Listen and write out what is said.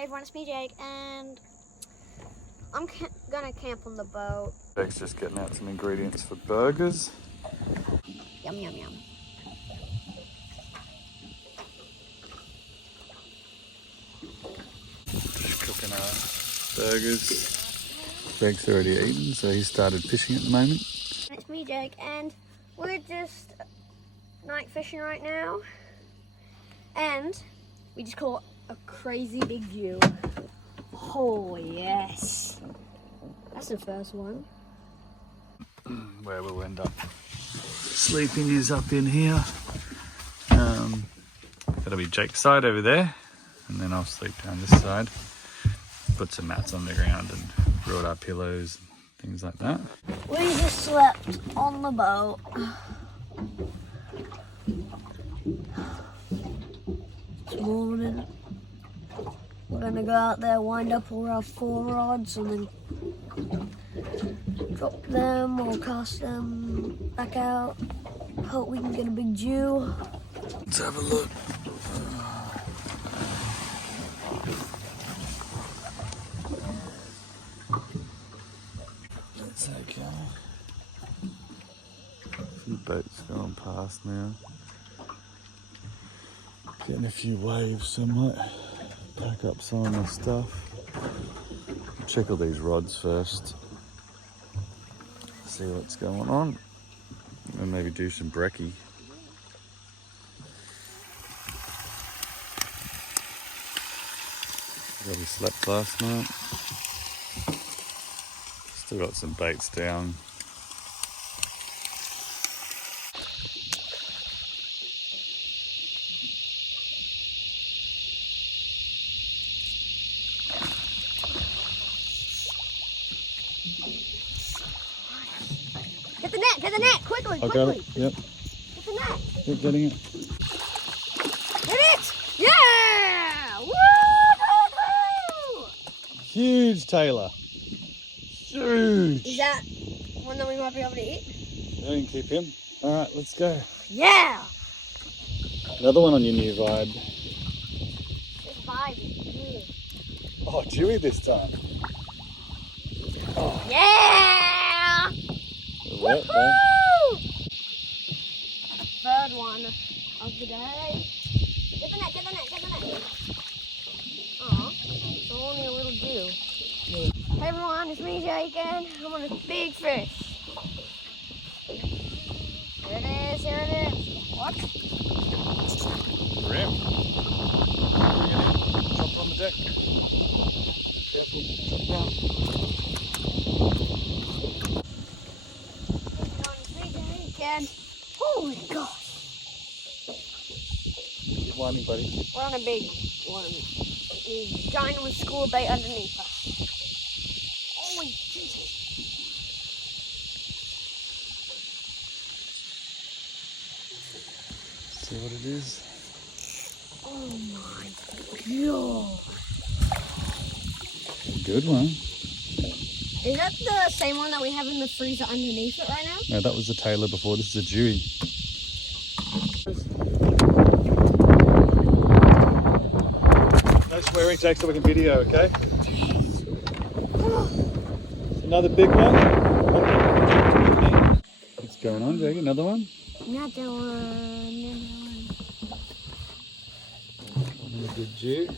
Hey everyone, it's me Jake, and I'm gonna camp on the boat. Jake's just getting out some ingredients for burgers. Yum, yum, yum. Just cooking our burgers. Jake's already eaten, so he started fishing at the moment. It's me Jake, and we're just night fishing right now. And we just caught a crazy big Jew. Oh yes. That's the first one. Where we'll end up sleeping is up in here. That'll be Jake's side over there, and then I'll sleep down this side. Put some mats on the ground and brought our pillows and things like that. We just slept on the boat. This morning, we're gonna go out there, wind up all our 4 rods, and then drop them or cast them back out. Hope we can get a big Jew. Let's have a look. That's okay. A few boats going past now. Getting a few waves, so I might pack up some of my stuff. Check all these rods first. See what's going on. And maybe do some brekkie. We slept last night. Still got some baits down. Get the net, quickly, I quickly. got it, yep. Get the net. Keep getting it. Get it! Yeah! Woo! Huge tailor. Huge. Is that one that we might be able to eat? Yeah, you can keep him. All right, let's go. Yeah! Another one on your new vibe. This vibe is good. Oh, Dewey this time. Oh, Yeah! wet though. Third one of the day. Get the net, get the net, get the net. Aw, it's only a little Jew. Hey everyone, it's me Jake, and I'm on a big fish. Here it is, here it is. What? Bream. Bring it in. Drop it on the deck. Careful. Drop down. Again. Holy gosh. Keep winding, buddy. We're on a big one. A giant with school bait underneath us. Holy Jesus. See what it is? Oh my god. Good one. Is that the same one that we have in the freezer underneath it right now? No, that was the tailor before. This is a Dewey. No swearing, Jake, so we can video, okay? Another big one. What's going on, Jake? Another one? Another one. Another good Jew.